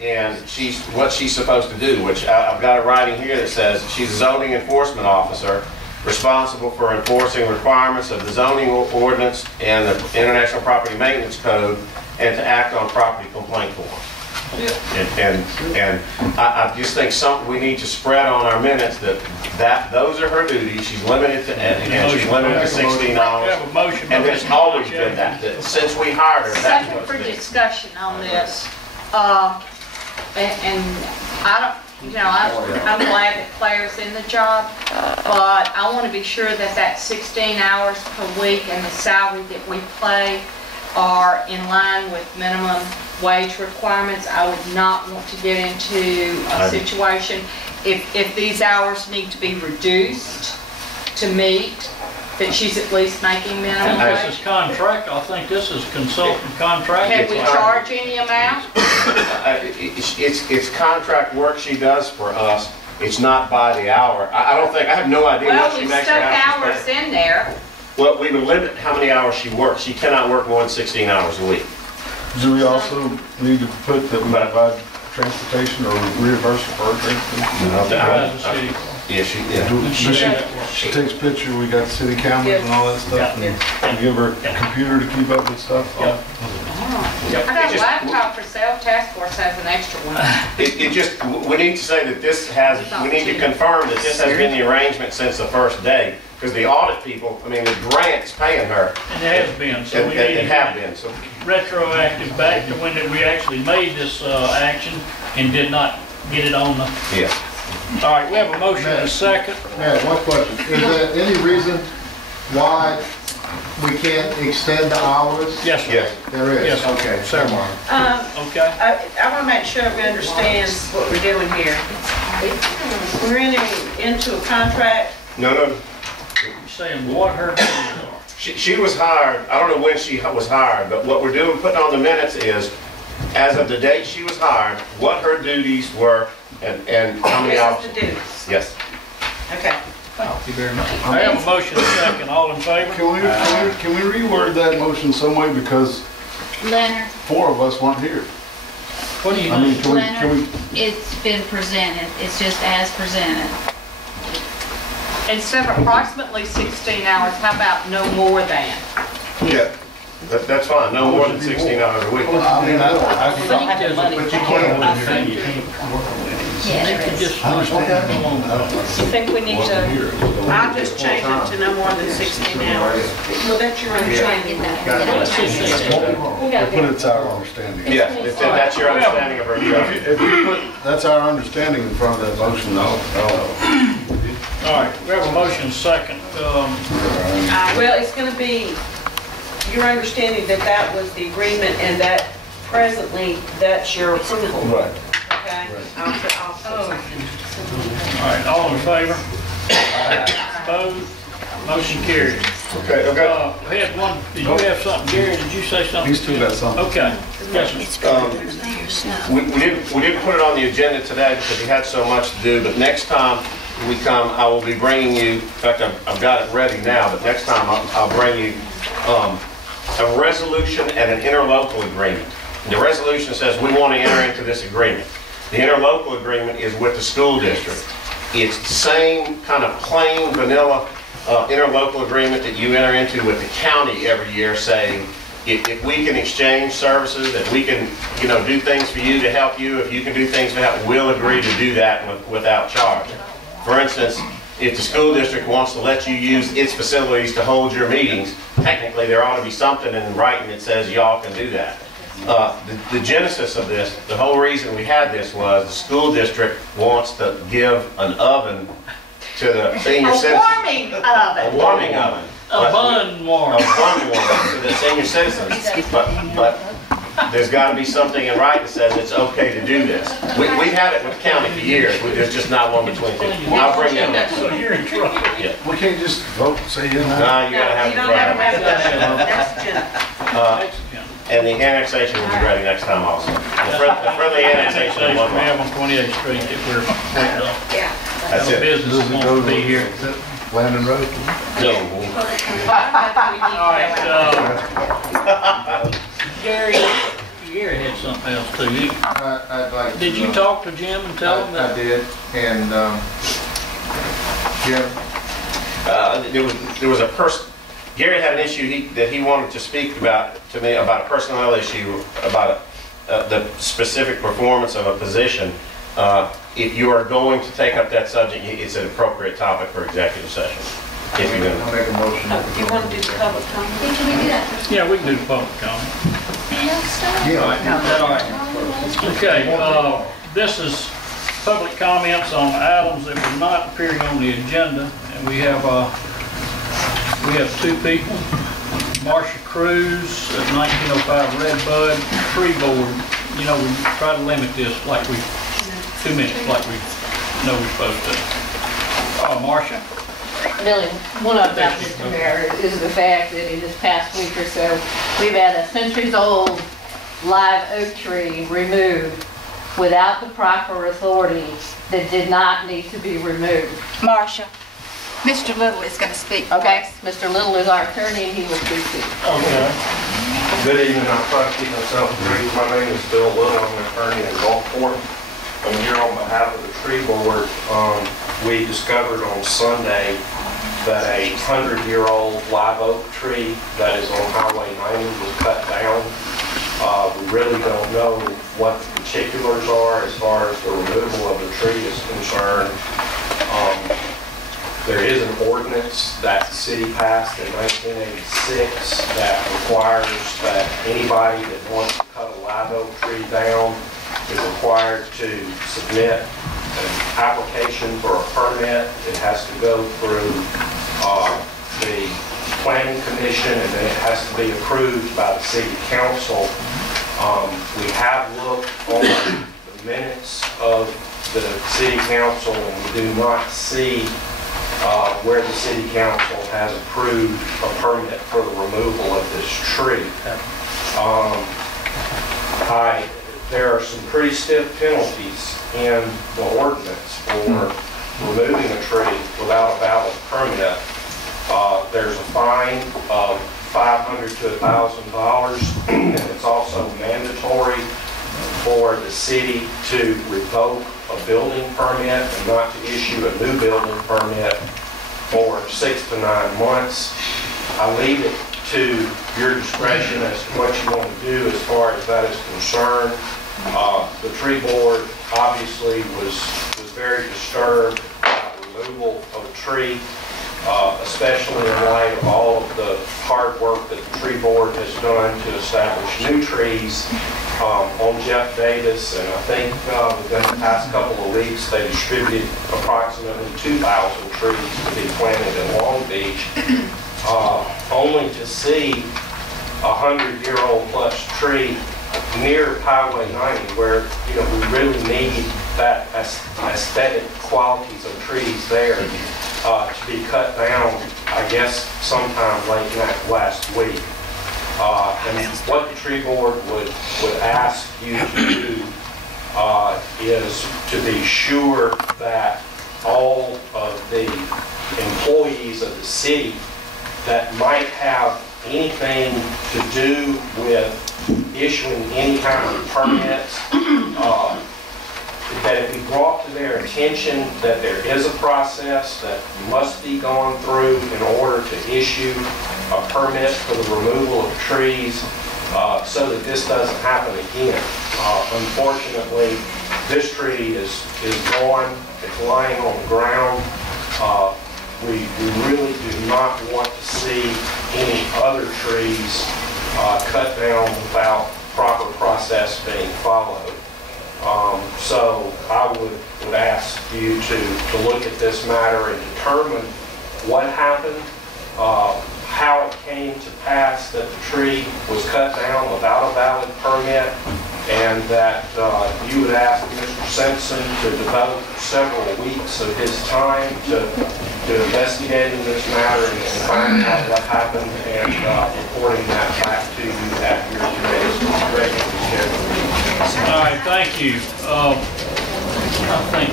and what she's supposed to do, which I've got it writing here that says she's a zoning enforcement officer responsible for enforcing requirements of the zoning ordinance and the International Property Maintenance Code, and to act on property complaint forms. And I just think we need to spread on our minutes that those are her duties. She's limited to, and she's limited to 16 hours. And there's always been that since we hired her. Second for discussion on this. And I don't, you know, I'm glad that Claire's in the job, but I want to be sure that that 16 hours per week and the salary that we pay are in line with minimum wage requirements. I would not want to get into a situation if these hours need to be reduced to meet that she's at least making minimum wage. This is contract. I think this is consultant contract. Can we charge any amount? It's contract work she does for us. It's not by the hour. I don't think, I have no idea what she makes her hours. Well, we stuck hours in there. Well, we would limit how many hours she works. She cannot work more than 16 hours a week. Do we also need to put that we provide transportation or reimbursement for her transportation? Yeah, she takes pictures, we got city cameras and all that stuff, and give her a computer to keep up with stuff. I got a laptop for sale. Task Force has an extra one. We need to say that we need to confirm that this has been the arrangement since the first day. Because the audit people, I mean, the grant's paying her. And it has been. So we need it have been. So retroactive back to when we actually made this action and did not get it on the. Yeah. All right, we have a motion and a second. Matt, one question. Is there any reason why we can't extend the hours? Yes, sir. Yes. There is? Yes, Okay. several. Okay. I want to make sure we understand what we're doing here. We're entering into a contract. No. Saying what her duties are. She was hired, I don't know when she was hired, but what we're doing, putting on the minutes is, as of the date she was hired, what her duties were and how many hours. This is the duties. Yes. Okay. Thank you very much. I have a motion and a second. All in favor? Can we reword that motion some way, because Leonard, 4 of us weren't here? What do you I mean, mean? can Leonard, we? it's been presented. It's just as presented. Instead of approximately 16 hours, how about no more than? Yeah. That's fine, no more than 16 hours a week. I mean, I think there's a- but you can't. I think you can't. Yeah, there You is. just You think we need to, I'll just change it to no more than 16 hours. Well, that's your understanding. Put it's our understanding. Yes, that's your understanding of her job. If you put, that's our understanding in front of that motion, no. All right, we have a motion second. Well, it's going to be your understanding that that was the agreement and that presently that's your approval. Right. Okay? I'll All right, all in favor? Opposed? Motion carried. Okay. We had one, did you have something, Gary? Did you say something? He's still got something. Okay. Yes, sir. We didn't put it on the agenda today because we had so much to do, but next time we come, I will be bringing you, in fact, I've got it ready now, but next time I'll bring you a resolution and an interlocal agreement. The resolution says we want to enter into this agreement. The interlocal agreement is with the school district. It's the same kind of plain vanilla interlocal agreement that you enter into with the county every year, saying if we can exchange services, if we can, do things for you to help you, if you can do things to help, we'll agree to do that without charge. For instance, if the school district wants to let you use its facilities to hold your meetings, technically there ought to be something in writing that says y'all can do that. The genesis of this, the whole reason we had this was the school district wants to give an oven to the senior citizens. A warming oven. A warming oven. A bun warmer. A bun warmer to the senior citizens. But there's got to be something in writing that says it's okay to do this. We've had it with the county for years. There's just not one between two. I'll bring that next So one. you're in trouble. Yeah. We can't just vote and say, No, you gotta have You it don't have to right. have that. That's Jen. And the annexation will be ready next time also. The friendly annexation We is one have month. on 28th Street that we're waiting on. Yeah. That's Have a it. business that wants to be here. Landon Road? No. All right, Gary, Gary had something else too. I'd like to. Did you talk to Jim and tell him I that? did, and, Jim, There was a person, Gary had an issue that he wanted to speak about, to me, about a personnel issue, about the specific performance of a position. If you are going to take up that subject, it's an appropriate topic for executive session. If you're going I'll to. make a motion. Do you want to do the public comment? Can we do that first? Yeah, we can do the public comment. Yeah. Okay, this is public comments on items that were not appearing on the agenda, and we have two people. Marcia Cruz at 1905 Redbud Tree Board. You know, we try to limit this like 2 minutes, like we know we're supposed to. Marcia? Really, one of them, Mr. Mayor, is the fact that in this past week or so, we've had a centuries-old live oak tree removed without the proper authority that did not need to be removed. Marcia, Mr. Little is going to speak. Okay, Mr. Little is our attorney, and he will speak to you. Okay. Good evening, I'll try to keep myself brief. My name is Bill Little, I'm an attorney in Gulfport. I'm here on behalf of the tree board. We discovered on Sunday that a 100-year-old live oak tree that is on Highway 90 was cut down. We really don't know what the particulars are as far as the removal of the tree is concerned. There is an ordinance that the city passed in 1986 that requires that anybody that wants to cut a live oak tree down is required to submit an application for a permit. It has to go through the planning commission, and then it has to be approved by the city council. We have looked on the minutes of the city council, and we do not see where the city council has approved a permit for the removal of this tree. There are some pretty stiff penalties in the ordinance for removing a tree without a valid permit. There's a fine of $500 to $1,000, and it's also mandatory for the city to revoke a building permit and not to issue a new building permit for 6 to 9 months. I leave it to your discretion as to what you want to do as far as that is concerned. The tree board obviously was very disturbed by the removal of a tree, especially in light of all of the hard work that the tree board has done to establish new trees on Jeff Davis, and I think within the past couple of weeks they distributed approximately 2,000 trees to be planted in Long Beach, only to see a 100-year-old plus tree near Highway 90, where we really need that aesthetic qualities of trees there to be cut down, I guess, sometime late last week. And what the tree board would ask you to do is to be sure that all of the employees of the city that might have anything to do with issuing any kind of permits, that it be brought to their attention that there is a process that must be gone through in order to issue a permit for the removal of trees, so that this doesn't happen again. Unfortunately, this tree is gone. It's lying on the ground. We really do not want to see any other trees cut down without proper process being followed. So I would ask you to look at this matter and determine what happened, how it came to pass that the tree was cut down without a valid permit, and that you would ask Mr. Simpson to devote several weeks of his time to investigating this matter and finding out what happened and reporting that back to you at your regularly scheduled meeting. All right, thank you. I think